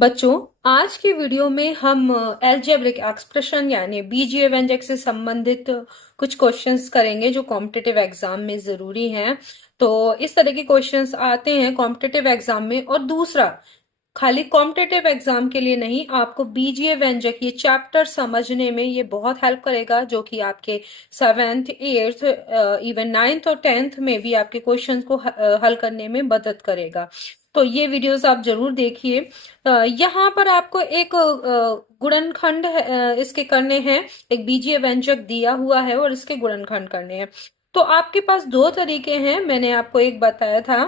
बच्चों, आज की वीडियो में हम एल्जेब्रिक एक्सप्रेशन यानी बीजीय व्यंजक से संबंधित कुछ क्वेश्चंस करेंगे जो कॉम्पिटिटिव एग्जाम में जरूरी हैं। तो इस तरह के क्वेश्चंस आते हैं कॉम्पिटिटिव एग्जाम में। और दूसरा, खाली कॉम्पिटिटिव एग्जाम के लिए नहीं, आपको बीजीय व्यंजक ये चैप्टर समझने में ये बहुत हेल्प करेगा, जो कि आपके 7th 8th इवन 9th और 10th में भी आपके क्वेश्चंस को हल करने में मदद करेगा। तो ये वीडियोस आप जरूर देखिए। यहाँ पर आपको एक गुणनखंड इसके करने हैं। एक बीजीय व्यंजक दिया हुआ है और इसके गुणनखंड करने हैं। तो आपके पास दो तरीके हैं, मैंने आपको एक बताया था।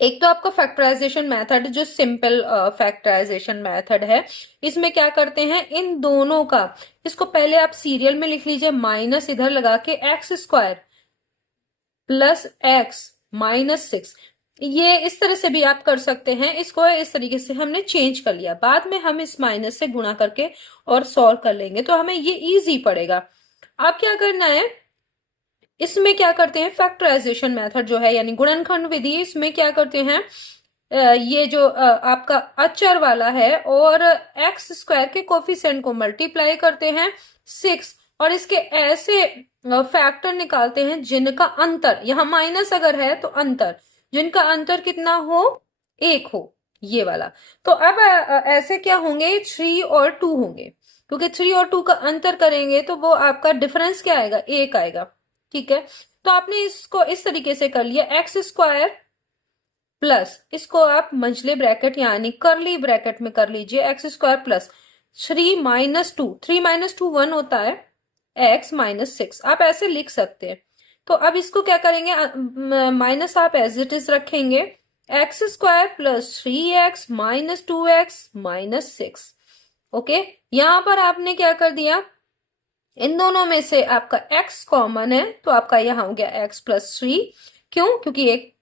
एक तो आपका फैक्टराइजेशन मेथड, जो सिंपल फैक्टराइजेशन मेथड है। इसमें क्या करते हैं, इन दोनों का, इसको पहले आप सीरियल में लिख लीजिए, माइनस इधर लगा के x square plus x minus 6। ये इस तरह से भी आप कर सकते हैं। इसको इस तरीके से हमने चेंज कर लिया, बाद में हम इस माइनस से गुणा करके और सॉल्व कर लेंगे, तो हमें ये इजी पड़ेगा। अब क्या करना है, इसमें क्या करते हैं, फैक्टराइजेशन मेथड जो है यानी गुणनखंड विधि, इसमें क्या करते हैं, ये जो आपका अचर वाला है और एक्स स्क्वायर के कोफिशिएंट को मल्टीप्लाई करते हैं 6, और इसके ऐसे फैक्टर निकालते हैं जिनका अंतर, यहाँ माइनस अगर है तो अंतर, जिनका अंतर कितना हो, 1 हो, ये वाला। तो अब ऐसे क्या होंगे, 3 और 2 होंगे, क्योंकि 3 और 2 का अंतर करेंगे तो वो आपका डिफरेंस क्या आएगा, 1 आएगा। ठीक है, तो आपने इसको इस तरीके से कर लिया, एक्स स्क्वायर प्लस, इसको आप मंझले ब्रैकेट यानी करली ब्रैकेट में कर लीजिए, x square plus 3 minus 2, 3 minus 2 1 होता है, एक्स माइनस 6 आप ऐसे लिख सकते हैं। तो अब इसको क्या करेंगे, माइनस आप एज इट इज रखेंगे, x square plus 3x minus 2x minus 6। Okay, यहां पर आपने क्या कर दिया, इन दोनों में से आपका x कॉमन है, तो आपका यहां हो गया x प्लस 3। क्यों, क्योंकि एक,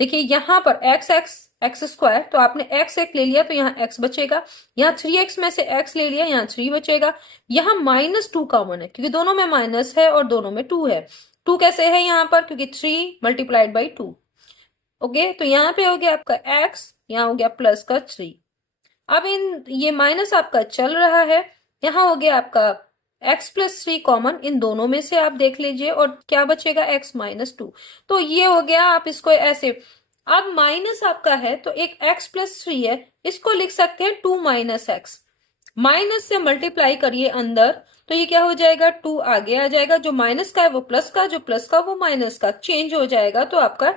देखिए यहां पर x x एक्स स्क्वायर, तो आपने x एक ले लिया तो यहाँ x बचेगा, यहाँ 3x में से x ले लिया, यहाँ 3 बचेगा। यहाँ माइनस 2 कॉमन है, क्योंकि दोनों में माइनस है और दोनों में 2 है। 2 कैसे है यहाँ पर, क्योंकि 3 मल्टीप्लाइड बाई 2। ओके, तो यहाँ पे हो गया आपका x, यहाँ हो गया प्लस का 3। अब इन ये माइनस आपका चल रहा है, यहाँ हो गया आपका x प्लस 3 कॉमन, इन दोनों में से आप देख लीजिए, और क्या बचेगा, x माइनस 2। तो ये हो गया, आप इसको ऐसे, अब माइनस आपका है तो एक x प्लस 3 है, इसको लिख सकते हैं 2 माइनस एक्स, माइनस से मल्टीप्लाई करिए अंदर, तो ये क्या हो जाएगा, 2 आगे आ जाएगा, जो माइनस का है वो प्लस का, जो प्लस का वो माइनस का, चेंज हो जाएगा। तो आपका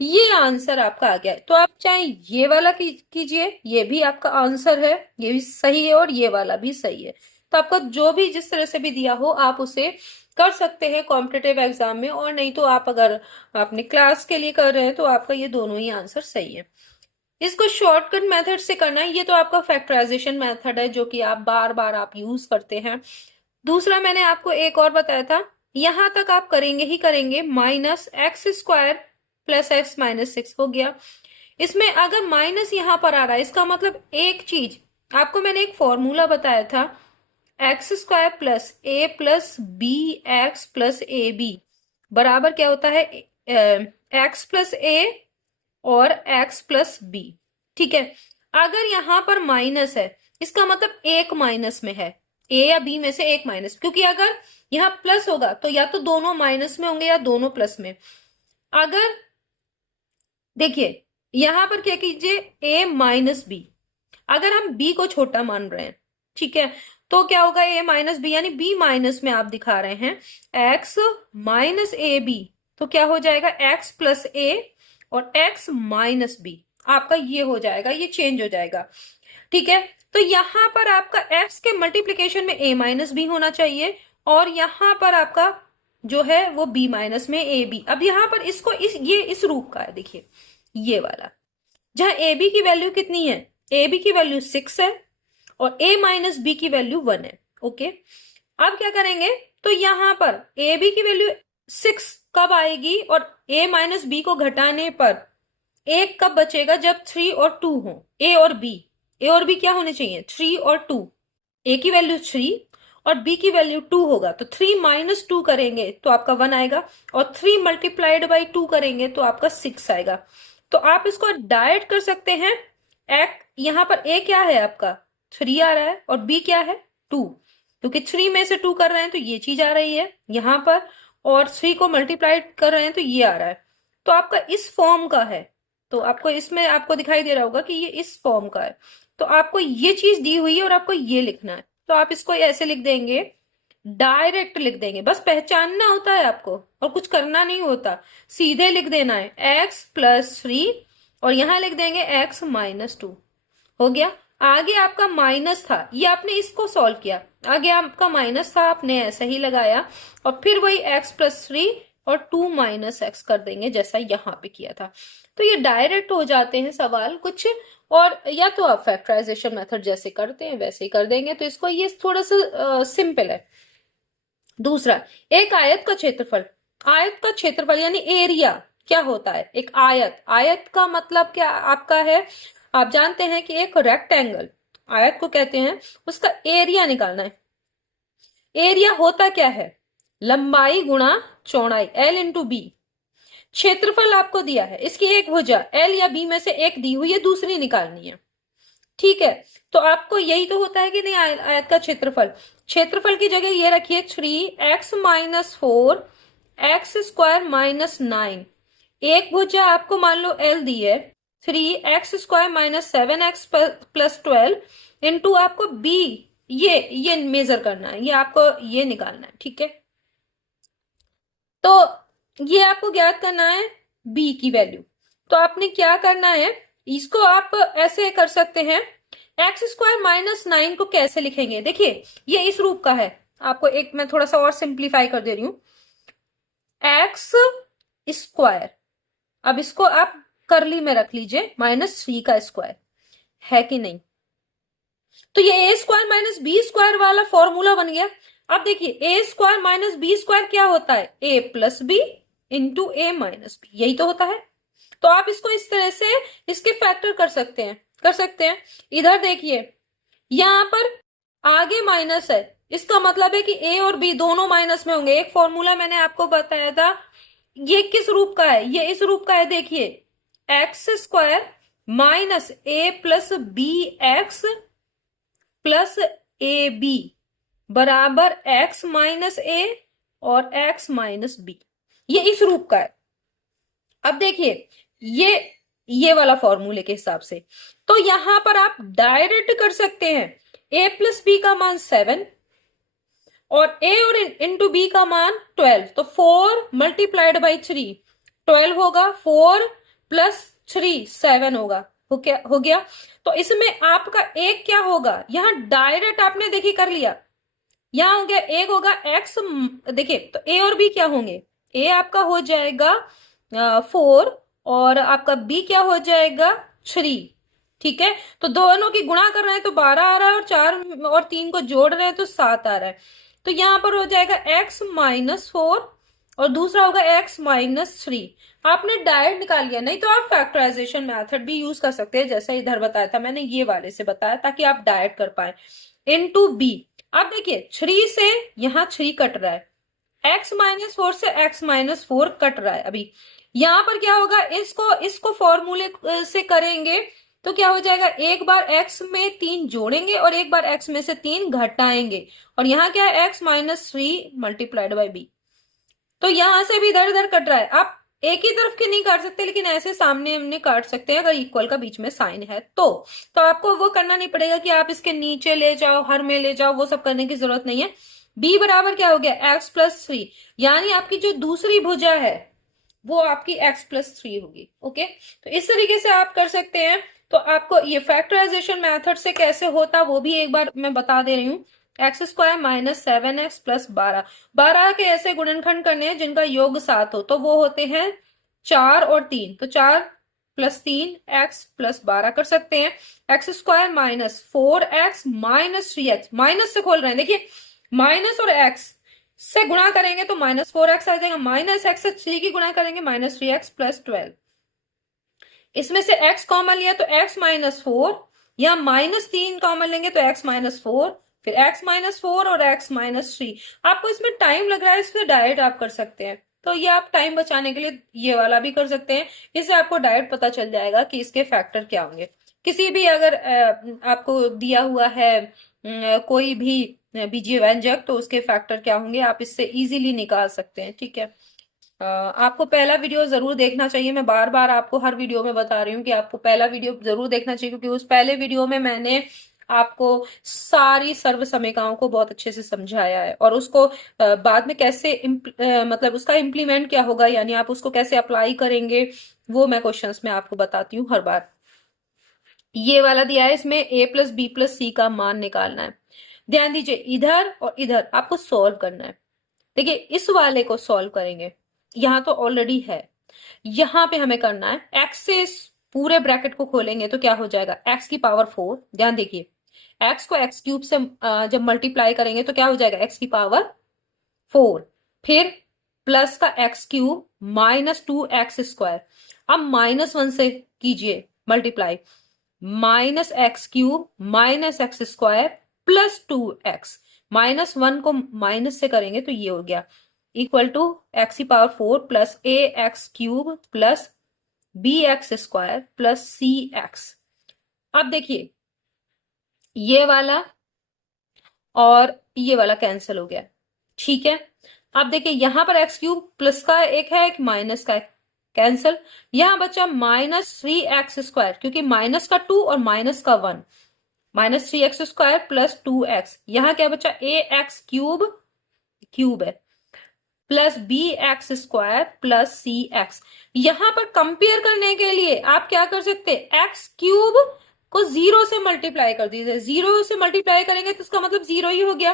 ये आंसर आपका आ गया है। तो आप चाहे ये वाला कीजिए, ये भी आपका आंसर है, ये भी सही है और ये वाला भी सही है। तो आपका जो भी जिस तरह से भी दिया हो आप उसे कर सकते हैं कॉम्पिटिटिव एग्जाम में, और नहीं तो आप अगर अपने क्लास के लिए कर रहे हैं तो आपका ये दोनों ही आंसर सही है। इसको शॉर्टकट मेथड से करना है, ये तो आपका फैक्टराइजेशन मेथड है जो कि आप बार बार आप यूज करते हैं। दूसरा मैंने आपको एक और बताया था, यहां तक आप करेंगे ही करेंगे, minus x square plus x minus 6 हो गया। इसमें अगर माइनस यहां पर आ रहा है, इसका मतलब एक चीज, आपको मैंने एक फॉर्मूला बताया था, X square plus B X plus A B बराबर क्या होता है, एक्स प्लस ए और x प्लस बी। ठीक है, अगर यहां पर माइनस है, इसका मतलब एक माइनस में है, a या b में से एक माइनस, क्योंकि अगर यहाँ प्लस होगा तो या तो दोनों माइनस में होंगे या दोनों प्लस में। अगर देखिए यहां पर क्या कीजिए, a माइनस बी, अगर हम b को छोटा मान रहे हैं, ठीक है, तो क्या होगा, a माइनस बी यानी b माइनस में आप दिखा रहे हैं x माइनस ए बी, तो क्या हो जाएगा, x प्लस ए और x माइनस बी, आपका ये हो जाएगा, ये चेंज हो जाएगा। ठीक है, तो यहां पर आपका x के मल्टीप्लीकेशन में a माइनस बी होना चाहिए, और यहां पर आपका जो है वो b माइनस में ए बी। अब यहां पर इसको ये इस रूप का है, देखिए ये वाला, जहां ए बी की वैल्यू कितनी है, ए बी की वैल्यू 6 है और a माइनस बी की वैल्यू 1 है। ओके, अब क्या करेंगे, तो यहां पर ए बी की वैल्यू 6 कब आएगी, और a माइनस बी को घटाने पर एक कब बचेगा, जब 3 और 2 हो, a और b क्या होने चाहिए, 3 और 2, a की वैल्यू 3 और b की वैल्यू 2 होगा, तो 3 माइनस 2 करेंगे तो आपका 1 आएगा, और 3 मल्टीप्लाइड बाई 2 करेंगे तो आपका 6 आएगा। तो आप इसको डायरेक्ट कर सकते हैं, यहाँ पर a क्या है आपका 3 आ रहा है और b क्या है 2, क्योंकि 3 में से 2 कर रहे हैं तो ये चीज आ रही है यहाँ पर, और 3 को मल्टीप्लाई कर रहे हैं तो ये आ रहा है। तो आपका इस फॉर्म का है, तो आपको इसमें आपको दिखाई दे रहा होगा कि ये इस फॉर्म का है। तो आपको ये चीज दी हुई है और आपको ये लिखना है, तो आप इसको ऐसे लिख देंगे, डायरेक्ट लिख देंगे, बस पहचानना होता है आपको और कुछ करना नहीं होता, सीधे लिख देना है x+3 और यहां लिख देंगे x-2। हो गया। आगे आपका माइनस था, ये आपने इसको सॉल्व किया, आगे आपका माइनस था आपने ऐसे ही लगाया और फिर वही x+3 और 2 - x कर देंगे जैसा यहाँ पे किया था। तो ये डायरेक्ट हो जाते हैं सवाल कुछ, और या तो आप फैक्टराइजेशन मेथड जैसे करते हैं वैसे ही कर देंगे, तो इसको ये थोड़ा सा सिंपल है। दूसरा, एक आयत का क्षेत्रफल, आयत का क्षेत्रफल यानी एरिया क्या होता है, एक आयत, आयत का मतलब क्या आपका है, आप जानते हैं कि एक रेक्टेंगल आयत को कहते हैं, उसका एरिया निकालना है। एरिया होता क्या है, लंबाई गुणा चौड़ाई, L×B। क्षेत्रफल आपको दिया है, इसकी एक भुजा L या B में से एक दी हुई है, दूसरी निकालनी है, ठीक है। तो आपको यही तो होता है कि नहीं, आयत का क्षेत्रफल, क्षेत्रफल की जगह ये रखिए 3x-4 x² - 9। एक भुजा आपको मान लो L दी है, 3x² - 7x + 12 इंटू आपको B, ये मेजर करना है, ये आपको ये निकालना है, ठीक है। तो ये आपको ज्ञात करना है B की वैल्यू। तो आपने क्या करना है, इसको आप ऐसे कर सकते हैं, x² - 9 को कैसे लिखेंगे, देखिए ये इस रूप का है, आपको एक मैं थोड़ा सा और सिंप्लीफाई कर दे रही हूं, x², अब इसको आप करली में रख लीजिए, -3 का स्क्वायर, है कि नहीं। तो ये a² - b² वाला फॉर्मूला बन गया। अब देखिए a² - b² क्या होता है, a+b इंटू a - b, यही तो होता है। तो आप इसको इस तरह से इसके फैक्टर कर सकते हैं, इधर देखिए यहां पर आगे माइनस है, इसका मतलब है कि a और b दोनों माइनस में होंगे। एक फॉर्मूला मैंने आपको बताया था, ये किस रूप का है, ये इस रूप का है, देखिए x² - a+bx + ab बराबर x - a और x - b, ये इस रूप का है। अब देखिए ये वाला फॉर्मूले के हिसाब से, तो यहां पर आप डायरेक्ट कर सकते हैं, a+b का मान 7 और a और इंटू b का मान 12, तो 4 × 3 12 होगा, 4 + 3 7 होगा, हो गया। तो इसमें आपका एक क्या होगा, यहां डायरेक्ट आपने देखिए कर लिया, यहां हो गया एक होगा x, देखिए तो a और b क्या होंगे, a आपका हो जाएगा 4 और आपका b क्या हो जाएगा 3, ठीक है। तो दोनों की गुणा कर रहे हैं तो 12 आ रहा है और 4 और 3 को जोड़ रहे हैं तो 7 आ रहा है। तो यहां पर हो जाएगा x - 4 और दूसरा होगा x - 3। आपने डायरेक्ट निकाल लिया, नहीं तो आप फैक्टराइजेशन मेथड भी यूज कर सकते हैं, जैसे इधर बताया था मैंने, ये वाले से बताया ताकि आप डायरेक्ट कर पाए, इनटू b। अब देखिए 3 से यहां 3 कट रहा है, x - 4 से x - 4 कट रहा है, अभी यहां पर क्या होगा, इसको फॉर्मूले से करेंगे तो क्या हो जाएगा, एक बार x में 3 जोड़ेंगे और एक बार x में से 3 घटाएंगे, और यहाँ क्या है x - 3 × b। तो यहां से भी इधर इधर कट रहा है, आप एक ही तरफ के नहीं काट सकते, लेकिन ऐसे सामने हमने काट सकते हैं अगर इक्वल का बीच में साइन है तो आपको वो करना नहीं पड़ेगा कि आप इसके नीचे ले जाओ, हर में ले जाओ, वो सब करने की जरूरत नहीं है। b बराबर क्या हो गया, x+3, यानी आपकी जो दूसरी भुजा है वो आपकी x+3 होगी। ओके, तो इस तरीके से आप कर सकते हैं। तो आपको ये फैक्टराइजेशन मेथड से कैसे होता वो भी एक बार मैं बता दे रही हूँ, x² - 7x + 12, 12 के ऐसे गुणनखंड करने हैं जिनका योग 7 हो, तो वो होते हैं 4 और 3, तो 4 + 3 x + 12 कर सकते हैं। x² - 4x - 3x, माइनस से खोल रहे हैं, देखिए माइनस और x से गुणा करेंगे तो -4x आ जाएगा, -x से 3 की गुणा करेंगे -3x + 12, इसमें से x कॉमन लिया तो x - 4, या -3 कॉमन लेंगे तो x - 4, फिर x - 4 और x - 3। आपको इसमें टाइम लग रहा है, इसमें डायरेक्ट आप कर सकते हैं, तो ये आप टाइम बचाने के लिए ये वाला भी कर सकते हैं, इससे आपको डायरेक्ट पता चल जाएगा कि इसके फैक्टर क्या होंगे। किसी भी अगर आपको दिया हुआ है कोई भी बीजीय व्यंजक, तो उसके फैक्टर क्या होंगे आप इससे इजीली निकाल सकते हैं। ठीक है, आपको पहला वीडियो जरूर देखना चाहिए। मैं बार बार आपको हर वीडियो में बता रही हूँ कि आपको पहला वीडियो जरूर देखना चाहिए, क्योंकि उस पहले वीडियो में मैंने आपको सारी सर्व समीकरणों को बहुत अच्छे से समझाया है, और उसको बाद में कैसे मतलब उसका इम्प्लीमेंट क्या होगा, यानी आप उसको कैसे अप्लाई करेंगे, वो मैं क्वेश्चंस में आपको बताती हूँ हर बार। ये वाला दिया है, इसमें a plus B plus C का मान निकालना है। ध्यान दीजिए, इधर और इधर आपको सॉल्व करना है। देखिए, इस वाले को सॉल्व करेंगे, यहां तो ऑलरेडी है, यहां पे हमें करना है x से इस पूरे ब्रैकेट को खोलेंगे तो क्या हो जाएगा, x की पावर 4। ध्यान देखिए, x को x क्यूब से जब मल्टीप्लाई करेंगे तो क्या हो जाएगा, x की पावर 4, फिर प्लस का x क्यूब माइनस 2x²। अब -1 से कीजिए multiply, -x³ minus x² plus 2x, -1 को माइनस से करेंगे तो ये हो गया, इक्वल टू x की power 4 plus ax³ plus bx² plus cx। अब देखिए, ये वाला और ये वाला कैंसिल हो गया। ठीक है, अब देखिए यहां पर x³ प्लस का एक है, एक माइनस का है, कैंसिल। यहां बचा -3x², क्योंकि माइनस का 2 और माइनस का 1, -3x² प्लस 2x। यहां क्या बचा, ax³ क्यूब है प्लस bx² प्लस cx। यहां पर कंपेयर करने के लिए आप क्या कर सकते हैं, x³ को 0 से मल्टीप्लाई कर दीजिए। 0 से मल्टीप्लाई करेंगे तो इसका मतलब 0 ही हो गया।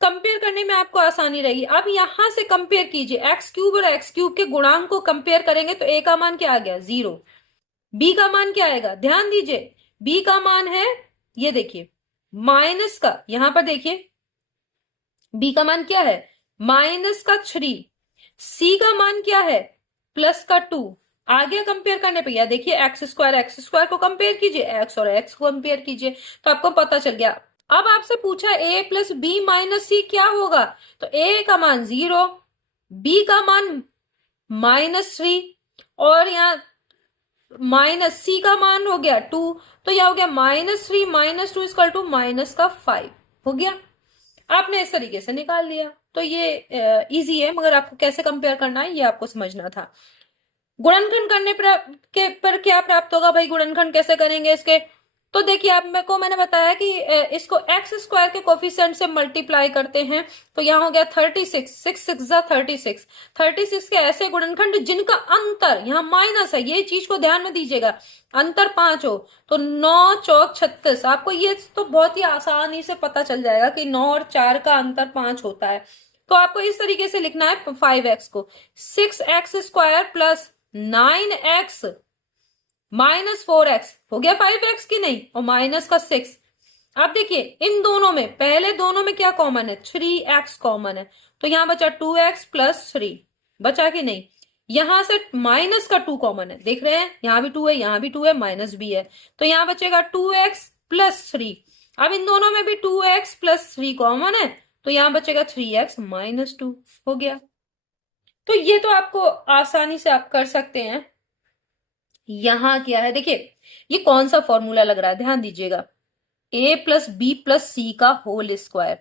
कंपेयर करने में आपको आसानी रहेगी। अब यहां से कंपेयर कीजिए, x³ और x³ के गुणांक को कंपेयर करेंगे तो a का मान क्या आ गया, 0। b का मान क्या आएगा, ध्यान दीजिए, b का मान है, ये देखिए माइनस का, यहां पर देखिए b का मान क्या है, माइनस का 3। c का मान क्या है, प्लस का 2। आगे कंपेयर करने पे, या देखिए x² को कंपेयर कीजिए, x और x को कंपेयर कीजिए, तो आपको पता चल गया। अब आपसे पूछा a प्लस बी माइनस सी क्या होगा, तो a का मान 0, b का मान -3, और यहाँ माइनस सी का मान हो गया 2, तो यह हो गया -3 माइनस 2 इक्वल टू माइनस का 5 हो गया। आपने इस तरीके से निकाल लिया। तो ये इजी है, मगर आपको कैसे कंपेयर करना है ये आपको समझना था। गुणनखंड करने पर क्या प्राप्त होगा भाई, गुणनखंड कैसे करेंगे इसके, तो देखिए आप मेरे को मैंने बताया कि इसको x² के कोफिशिएंट से मल्टीप्लाई करते हैं, तो यहां हो गया 36, 6 6 जा 36। 36 के ऐसे गुणनखंड जिनका अंतर यहाँ माइनस है, ये चीज को ध्यान में दीजिएगा, अंतर 5 हो, तो 9 चौक 36। आपको ये तो बहुत ही आसानी से पता चल जाएगा कि 9 और 4 का अंतर 5 होता है। तो आपको इस तरीके से लिखना है 5x को, 6x² plus 9x minus 4x हो गया 5x की नहीं, और माइनस का 6। अब देखिए इन दोनों में, पहले दोनों में क्या कॉमन है, 3x कॉमन है, तो यहां बचा 2x प्लस 3, बचा कि नहीं। यहां से माइनस का 2 कॉमन है, देख रहे हैं, यहां भी 2 है, यहां भी 2 है, माइनस भी है, तो यहां बचेगा 2x प्लस 3। अब इन दोनों में भी 2x प्लस 3 कॉमन है, तो यहां बचेगा 3x माइनस 2 हो गया। तो ये तो आपको आसानी से आप कर सकते हैं। यहां क्या है, देखिए ये कौन सा फॉर्मूला लग रहा है, ध्यान दीजिएगा, a plus B plus C का होल स्क्वायर,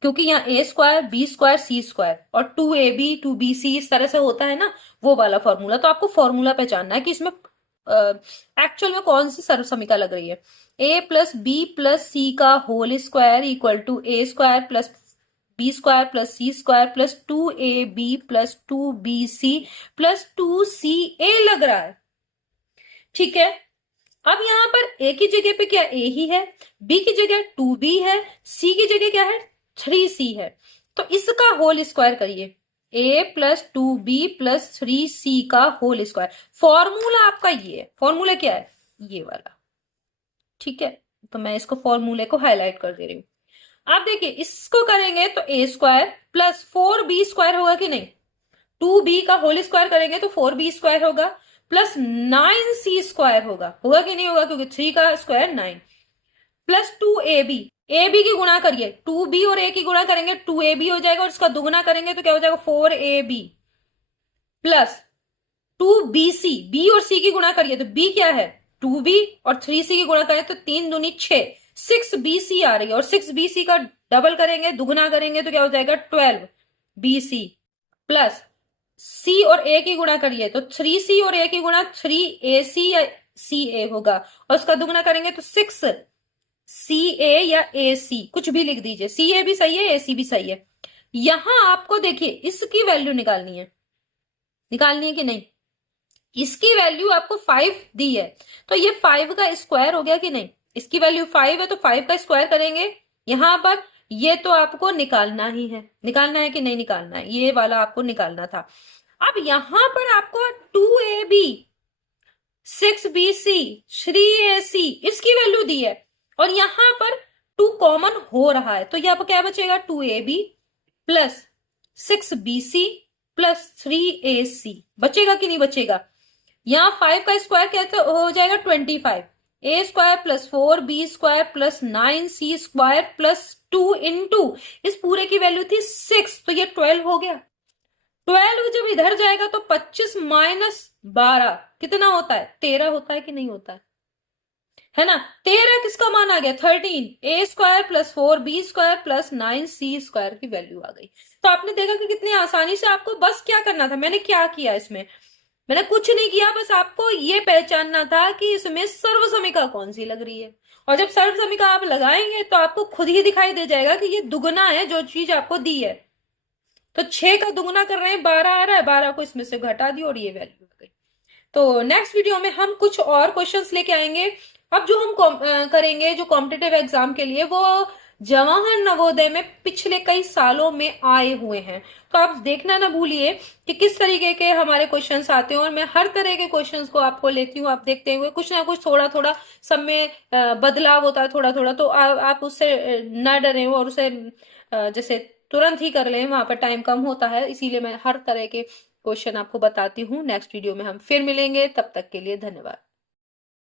क्योंकि यहाँ a² b² c² और 2ab 2bc इस तरह से होता है ना, वो वाला फॉर्मूला। तो आपको फॉर्मूला पहचानना है कि इसमें एक्चुअल में कौन सी सर्व समीकरण लग रही है। a plus B plus C का whole square equal to a² plus b² plus c² plus 2ab plus 2bc plus 2ca लग रहा है। ठीक है, अब यहां पर a की जगह पे क्या a ही है, b की जगह 2b है, c की जगह क्या है 3c है, तो इसका होल स्क्वायर करिए, a plus 2b plus 3c का होल स्क्वायर। फॉर्मूला आपका ये है, फॉर्मूला क्या है, ये वाला। ठीक है, तो मैं इसको फॉर्मूले को हाईलाइट कर दे रही हूं। आप देखिए इसको करेंगे तो a² प्लस 4b² होगा कि नहीं, 2b का होल स्क्वायर करेंगे तो 4b² होगा, प्लस 9c² होगा कि नहीं होगा, क्योंकि 3 का स्क्वायर 9, प्लस 2ab, ab की गुणा करिए, 2b और a की गुणा करेंगे 2ab हो जाएगा, और इसका दुगुना करेंगे तो क्या हो जाएगा 4ab, प्लस 2bc, b और c की गुणा करिए तो b क्या है 2b और 3c की गुणा करें तो 3 दूनी 6, 6bc आ रही है, और 6bc का डबल करेंगे, दुगुना करेंगे तो क्या हो जाएगा 12bc प्लस c और a की गुणा करिए तो 3c और a की गुणा 3ac या ca होगा, और उसका दुगुना करेंगे तो 6ca या ac, कुछ भी लिख दीजिए, ca भी सही है ac भी सही है। यहां आपको देखिए इसकी वैल्यू निकालनी है, कि नहीं, इसकी वैल्यू आपको 5 दी है, तो ये 5 का स्क्वायर हो गया कि नहीं, इसकी वैल्यू 5 है तो 5 का स्क्वायर करेंगे यहां पर, ये तो आपको निकालना ही है, निकालना है कि नहीं निकालना है, ये वाला आपको निकालना था। अब यहां पर आपको 2ab 6bc 3ac इसकी वैल्यू दी है, और यहां पर 2 कॉमन हो रहा है, तो यहाँ पर क्या बचेगा 2ab plus 6bc plus 3ac बचेगा कि नहीं बचेगा। यहाँ 5 का स्क्वायर क्या तो हो जाएगा 25, a square plus 4b square plus 9c square plus 2 into इस पूरे की वैल्यू थी 6, तो ये 12 हो गया। 12 जब इधर जाएगा तो 25 माइनस 12 कितना होता है 13 होता है कि नहीं होता है ना। 13 किसका मान आ गया 13, a square plus 4b square plus 9c square की वैल्यू आ गई। तो आपने देखा कि कितनी आसानी से आपको बस क्या करना था, मैंने क्या किया इसमें, मैंने कुछ नहीं किया, बस आपको ये पहचानना था कि इसमें सर्वसमिका कौन सी लग रही है, और जब सर्वसमिका आप लगाएंगे तो आपको खुद ही दिखाई दे जाएगा कि ये दुगुना है जो चीज आपको दी है। तो 6 का दुगुना कर रहे हैं 12 आ रहा है, 12 को इसमें से घटा दिया और ये वैल्यू आ गई। तो नेक्स्ट वीडियो में हम कुछ और क्वेश्चंस लेके आएंगे। अब जो हम करेंगे जो कॉम्पिटिटिव एग्जाम के लिए, वो जवाहर नवोदय में पिछले कई सालों में आए हुए हैं, तो आप देखना ना भूलिए कि किस तरीके के हमारे क्वेश्चंस आते हैं, और मैं हर तरह के क्वेश्चंस को आपको लेती हूँ, आप देखते हुए कुछ ना कुछ थोड़ा थोड़ा सब में बदलाव होता है थोड़ा थोड़ा, तो आप उससे न डरे और उसे जैसे तुरंत ही कर लें, वहां पर टाइम कम होता है, इसीलिए मैं हर तरह के क्वेश्चन आपको बताती हूँ। नेक्स्ट वीडियो में हम फिर मिलेंगे, तब तक के लिए धन्यवाद।